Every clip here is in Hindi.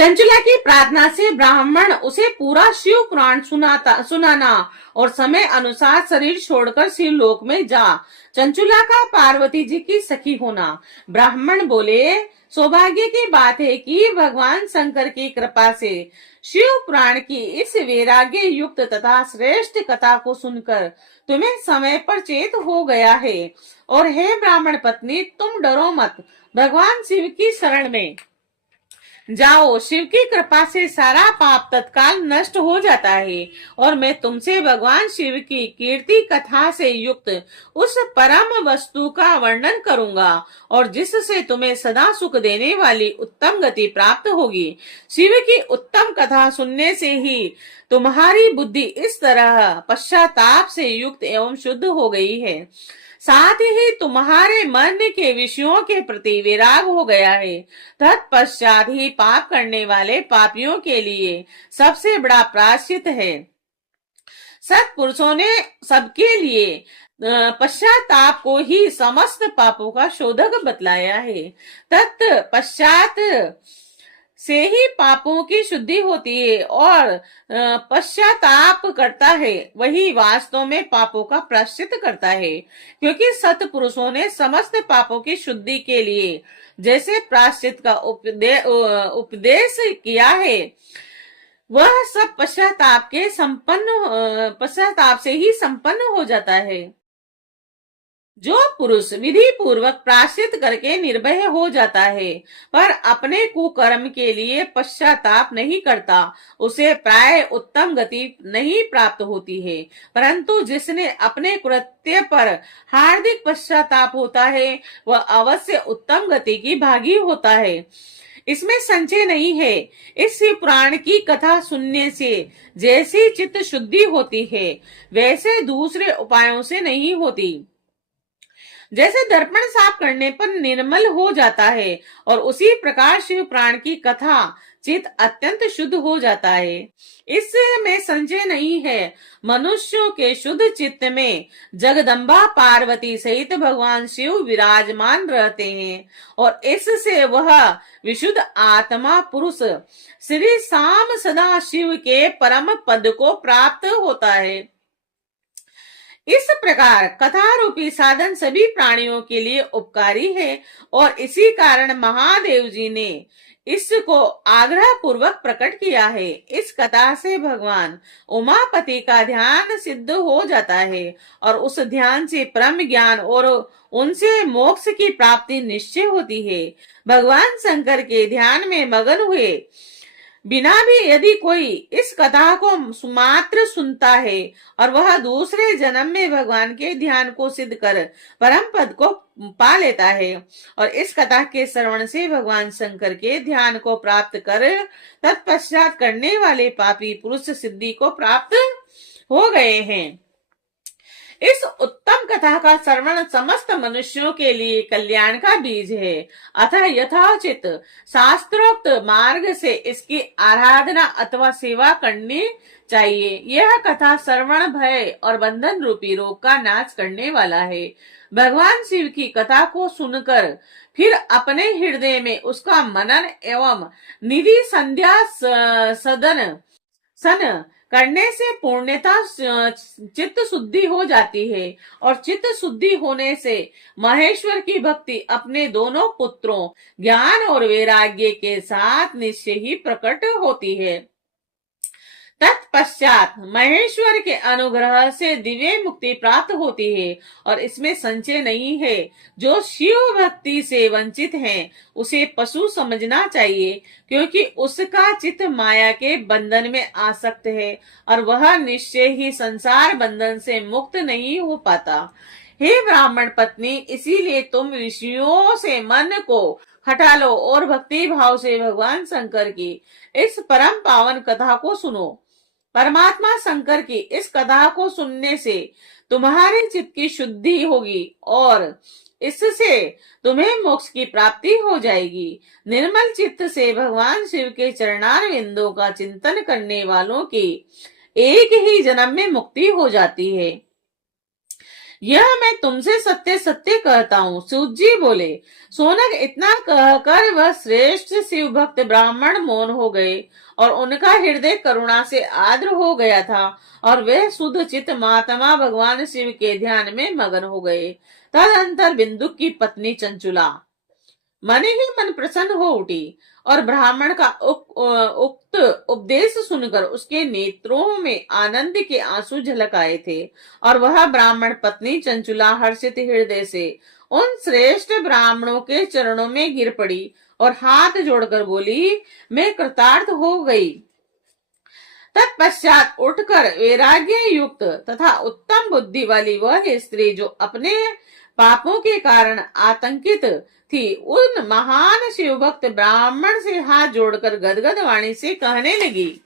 चंचला की प्रार्थना से ब्राह्मण उसे पूरा शिव पुराण सुनाना और समय अनुसार शरीर छोड़कर शिवलोक में जा चंचुला का पार्वती जी की सखी होना। ब्राह्मण बोले, सौभाग्य की बात है कि भगवान शंकर की कृपा से शिव पुराण की इस वैराग्य युक्त तथा श्रेष्ठ कथा को सुनकर तुम्हें समय पर चेत हो गया है। और हे ब्राह्मण पत्नी, तुम डरो मत, भगवान शिव की शरण में जाओ। शिव की कृपा से सारा पाप तत्काल नष्ट हो जाता है। और मैं तुमसे भगवान शिव की कीर्ति कथा से युक्त उस परम वस्तु का वर्णन करूंगा और जिससे तुम्हें सदा सुख देने वाली उत्तम गति प्राप्त होगी। शिव की उत्तम कथा सुनने से ही तुम्हारी बुद्धि इस तरह पश्चाताप से युक्त एवं शुद्ध हो गई है। साथ ही तुम्हारे मन के विषयों के प्रति विराग हो गया है। तत्पश्चात ही पाप करने वाले पापियों के लिए सबसे बड़ा प्रायश्चित है। सत्पुरुषों ने सबके लिए पश्चाताप को ही समस्त पापों का शोधक बतलाया है। तत्पश्चात से ही पापों की शुद्धि होती है और पश्चाताप करता है वही वास्तव में पापों का प्रायश्चित करता है। क्योंकि सत्पुरुषों ने समस्त पापों की शुद्धि के लिए जैसे प्रायश्चित का उपदेश किया है, वह सब पश्चाताप से ही संपन्न हो जाता है। जो पुरुष विधि पूर्वक प्रायश्चित करके निर्भय हो जाता है पर अपने कुकर्म के लिए पश्चाताप नहीं करता, उसे प्राय उत्तम गति नहीं प्राप्त होती है। परंतु जिसने अपने कृत्य पर हार्दिक पश्चाताप होता है वह अवश्य उत्तम गति की भागी होता है। इसमें संशय नहीं है। इस पुराण की कथा सुनने से जैसी चित्त शुद्धि होती है वैसे दूसरे उपायों से नहीं होती। जैसे दर्पण साफ करने पर निर्मल हो जाता है और उसी प्रकार शिव पुराण की कथा चित्त अत्यंत शुद्ध हो जाता है। इसमें संशय नहीं है। मनुष्यों के शुद्ध चित्त में जगदम्बा पार्वती सहित भगवान शिव विराजमान रहते हैं और इससे वह विशुद्ध आत्मा पुरुष श्री शाम सदा शिव के परम पद को प्राप्त होता है। इस प्रकार कथा रूपी साधन सभी प्राणियों के लिए उपकारी है और इसी कारण महादेव जी ने इसको आग्रह पूर्वक प्रकट किया है। इस कथा से भगवान उमापति का ध्यान सिद्ध हो जाता है और उस ध्यान से परम ज्ञान और उनसे मोक्ष की प्राप्ति निश्चय होती है। भगवान शंकर के ध्यान में मगन हुए बिना भी यदि कोई इस कथा को मात्र सुनता है और वह दूसरे जन्म में भगवान के ध्यान को सिद्ध कर परम पद को पा लेता है और इस कथा के श्रवण से भगवान शंकर के ध्यान को प्राप्त कर तत्पश्चात करने वाले पापी पुरुष सिद्धि को प्राप्त हो गए हैं। इस उत्तम कथा का श्रवण समस्त मनुष्यों के लिए कल्याण का बीज है। अतः यथोचित शास्त्रोक्त मार्ग से इसकी आराधना अथवा सेवा करनी चाहिए। यह कथा श्रवण भय और बंधन रूपी रोग का नाश करने वाला है। भगवान शिव की कथा को सुनकर फिर अपने हृदय में उसका मनन एवं निधि संध्या सन करने से पूर्णता चित्त शुद्धि हो जाती है और चित्त शुद्धि होने से महेश्वर की भक्ति अपने दोनों पुत्रों ज्ञान और वैराग्य के साथ निश्चय ही प्रकट होती है। तत्पश्चात महेश्वर के अनुग्रह से दिव्य मुक्ति प्राप्त होती है और इसमें संशय नहीं है। जो शिव भक्ति से वंचित है उसे पशु समझना चाहिए, क्योंकि उसका चित्त माया के बंधन में आसक्त है और वह निश्चय ही संसार बंधन से मुक्त नहीं हो पाता। हे ब्राह्मण पत्नी, इसीलिए तुम ऋषियों से मन को हटा लो और भक्ति भाव से भगवान शंकर की इस परम पावन कथा को सुनो। परमात्मा शंकर की इस कथा को सुनने से तुम्हारे चित्त की शुद्धि होगी और इससे तुम्हें मोक्ष की प्राप्ति हो जाएगी। निर्मल चित्त से भगवान शिव के चरणारविंदों का चिंतन करने वालों की एक ही जन्म में मुक्ति हो जाती है। यह मैं तुमसे सत्य सत्य कहता हूँ। सूत जी बोले। सोनक इतना कहकर वह श्रेष्ठ शिव भक्त ब्राह्मण मौन हो गए और उनका हृदय करुणा से आर्द्र हो गया था और वे शुद्ध चित्त महात्मा भगवान शिव के ध्यान में मगन हो गए। तदंतर बिंदुक की पत्नी चंचुला मन ही मन प्रसन्न हो उठी और ब्राह्मण का उक्त उपदेश सुनकर उसके नेत्रों में आनंद के आंसू झलक आए थे और वह ब्राह्मण पत्नी चंचुला हर्षित हृदय से उन श्रेष्ठ ब्राह्मणों के चरणों में गिर पड़ी और हाथ जोड़कर बोली, मैं कृतार्थ हो गई। तत्पश्चात उठकर वैराग्य युक्त तथा उत्तम बुद्धि वाली वह स्त्री जो अपने पापों के कारण आतंकित थी, उन महान शिवभक्त ब्राह्मण से हाथ जोड़कर गदगद वाणी से कहने लगी।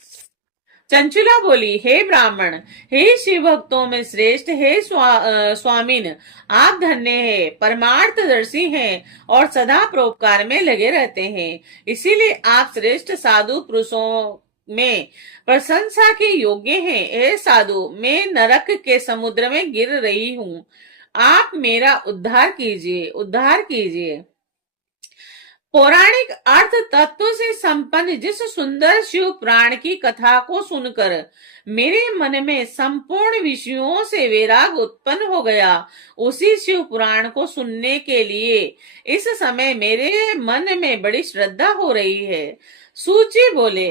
चंचुला बोली, हे ब्राह्मण, हे शिव भक्तों में श्रेष्ठ, हे स्वामीन, आप धन्य है, परमार्थदर्शी हैं और सदा परोपकार में लगे रहते हैं, इसीलिए आप श्रेष्ठ साधु पुरुषों में प्रशंसा के योग्य हैं। हे साधु, मैं नरक के समुद्र में गिर रही हूँ, आप मेरा उद्धार कीजिए, उद्धार कीजिए। पौराणिक अर्थ तत्व से संपन्न जिस सुंदर शिव पुराण की कथा को सुनकर मेरे मन में संपूर्ण विषयों से वैराग उत्पन्न हो गया, उसी शिव पुराण को सुनने के लिए इस समय मेरे मन में बड़ी श्रद्धा हो रही है। सूची बोले।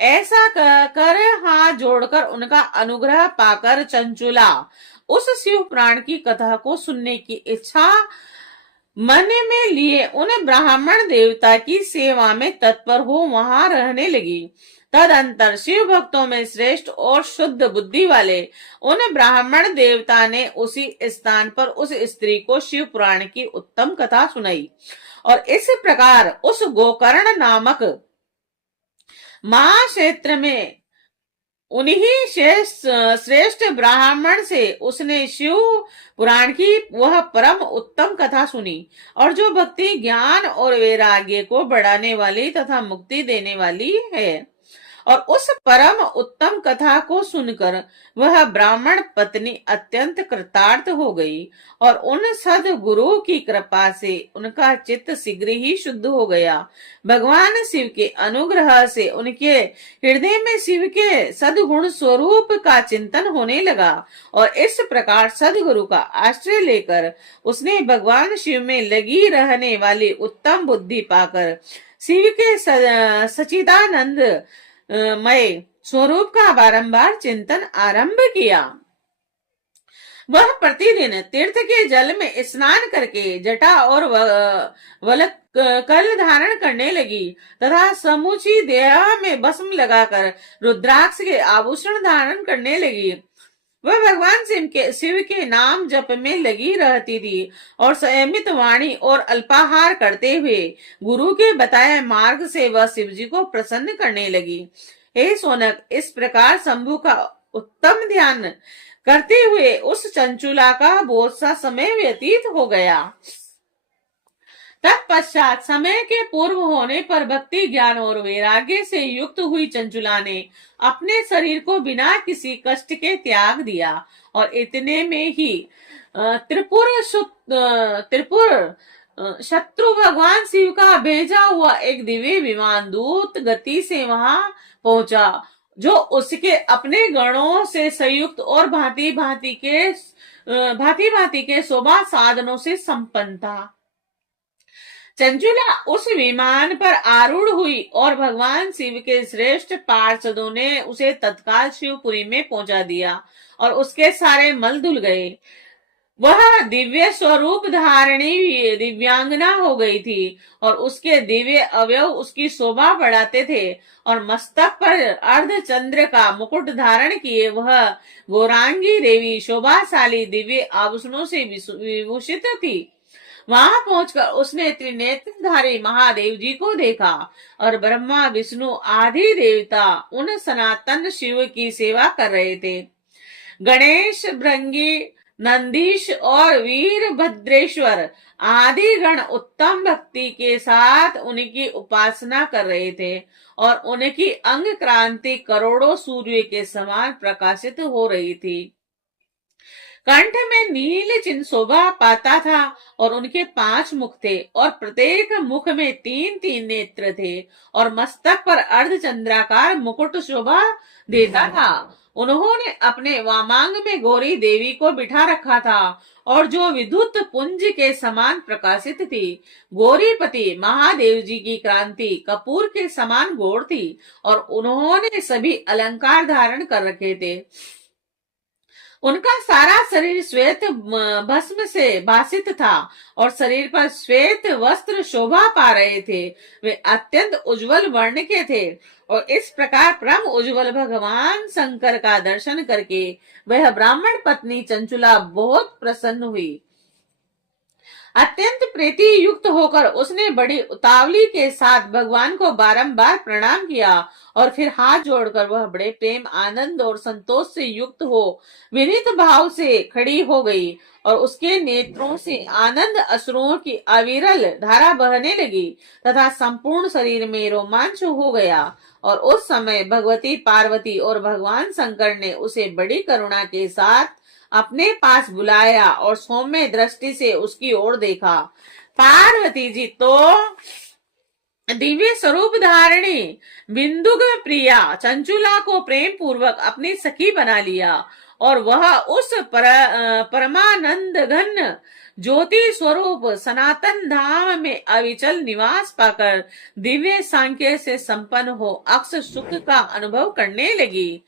ऐसा कर हाथ जोड़कर उनका अनुग्रह पाकर चंचुला उस शिव पुराण की कथा को सुनने की इच्छा मन में लिए उन ब्राह्मण देवता की सेवा में तत्पर हो वहां रहने लगी। तदंतर शिव भक्तों में श्रेष्ठ और शुद्ध बुद्धि वाले उन ब्राह्मण देवता ने उसी स्थान पर उस स्त्री को शिव पुराण की उत्तम कथा सुनाई और इस प्रकार उस गोकर्ण नामक महाक्षेत्र में उन्हीं श्रेष्ठ ब्राह्मण से उसने शिव पुराण की वह परम उत्तम कथा सुनी और जो भक्ति, ज्ञान और वैराग्य को बढ़ाने वाली तथा मुक्ति देने वाली है। और उस परम उत्तम कथा को सुनकर वह ब्राह्मण पत्नी अत्यंत कृतार्थ हो गई और उन सद्गुरु की कृपा से उनका चित्त शीघ्र ही शुद्ध हो गया। भगवान शिव के अनुग्रह से उनके हृदय में शिव के सद्गुण स्वरूप का चिंतन होने लगा और इस प्रकार सद्गुरु का आश्रय लेकर उसने भगवान शिव में लगी रहने वाली उत्तम बुद्धि पाकर शिव के सचिदानंद मय स्वरूप का बारंबार चिंतन आरंभ किया। वह प्रतिदिन तीर्थ के जल में स्नान करके जटा और वलकल धारण करने लगी तथा समूची देह में भस्म लगाकर रुद्राक्ष के आभूषण धारण करने लगी। वह भगवान शिव के नाम जप में लगी रहती थी और संयमित वाणी और अल्पाहार करते हुए गुरु के बताए मार्ग से वह शिव जी को प्रसन्न करने लगी। हे सोनक, इस प्रकार शंभु का उत्तम ध्यान करते हुए उस चंचुला का बहुत सा समय व्यतीत हो गया। तत्पश्चात समय के पूर्व होने पर भक्ति, ज्ञान और वैराग्य से युक्त हुई चंचुला ने अपने शरीर को बिना किसी कष्ट के त्याग दिया और इतने में ही त्रिपुर शत्रु भगवान शिव का भेजा हुआ एक दिव्य विमान दूत गति से वहां पहुंचा, जो उसके अपने गणों से संयुक्त और भांति भांति के शोभा साधनों से संपन्न था। चंचुला उस विमान पर आरूढ़ हुई और भगवान शिव के श्रेष्ठ पार्षदों ने उसे तत्काल शिवपुरी में पहुंचा दिया और उसके सारे मल धुल गए। वह दिव्य स्वरूप धारणी दिव्यांगना हो गई थी और उसके दिव्य अवयव उसकी शोभा बढ़ाते थे और मस्तक पर अर्ध चंद्र का मुकुट धारण किए वह गौरांगी देवी शोभाशाली दिव्य आभूषणों से विभूषित थी। वहां पहुंचकर उसने त्रिनेत्रधारी महादेव जी को देखा और ब्रह्मा, विष्णु आदि देवता उन सनातन शिव की सेवा कर रहे थे। गणेश, भृंगी, नंदीश और वीरभद्रेश्वर आदि गण उत्तम भक्ति के साथ उनकी उपासना कर रहे थे और उनकी अंग क्रांति करोड़ों सूर्य के समान प्रकाशित हो रही थी। कंठ में नील चिन्ह शोभा पाता था और उनके 5 मुख थे और प्रत्येक मुख में 3-3 नेत्र थे और मस्तक पर अर्धचंद्राकार मुकुट शोभा देता था। उन्होंने अपने वामांग में गौरी देवी को बिठा रखा था और जो विद्युत पुंज के समान प्रकाशित थी। गौरीपति महादेव जी की क्रांति कपूर के समान गौर थी और उन्होंने सभी अलंकार धारण कर रखे थे। उनका सारा शरीर श्वेत भस्म से भासित था और शरीर पर श्वेत वस्त्र शोभा पा रहे थे। वे अत्यंत उज्जवल वर्ण के थे और इस प्रकार परम उज्जवल भगवान शंकर का दर्शन करके वह ब्राह्मण पत्नी चंचुला बहुत प्रसन्न हुई। अत्यंत प्रीति युक्त होकर उसने बड़ी उतावली के साथ भगवान को बारंबार प्रणाम किया और फिर हाथ जोड़कर वह बड़े प्रेम आनंद और संतोष से युक्त हो विनीत भाव से खड़ी हो गई और उसके नेत्रों से आनंद अश्रुओं की अविरल धारा बहने लगी तथा संपूर्ण शरीर में रोमांच हो गया। और उस समय भगवती पार्वती और भगवान शंकर ने उसे बड़ी करुणा के साथ अपने पास बुलाया और सौम्य दृष्टि से उसकी ओर देखा। पार्वती जी तो दिव्य स्वरूप धारणी बिंदुग प्रिया चंचुला को प्रेम पूर्वक अपनी सखी बना लिया और वह उस परमानंद घन ज्योति स्वरूप सनातन धाम में अविचल निवास पाकर दिव्य सांख्य से संपन्न हो अक्ष सुख का अनुभव करने लगी।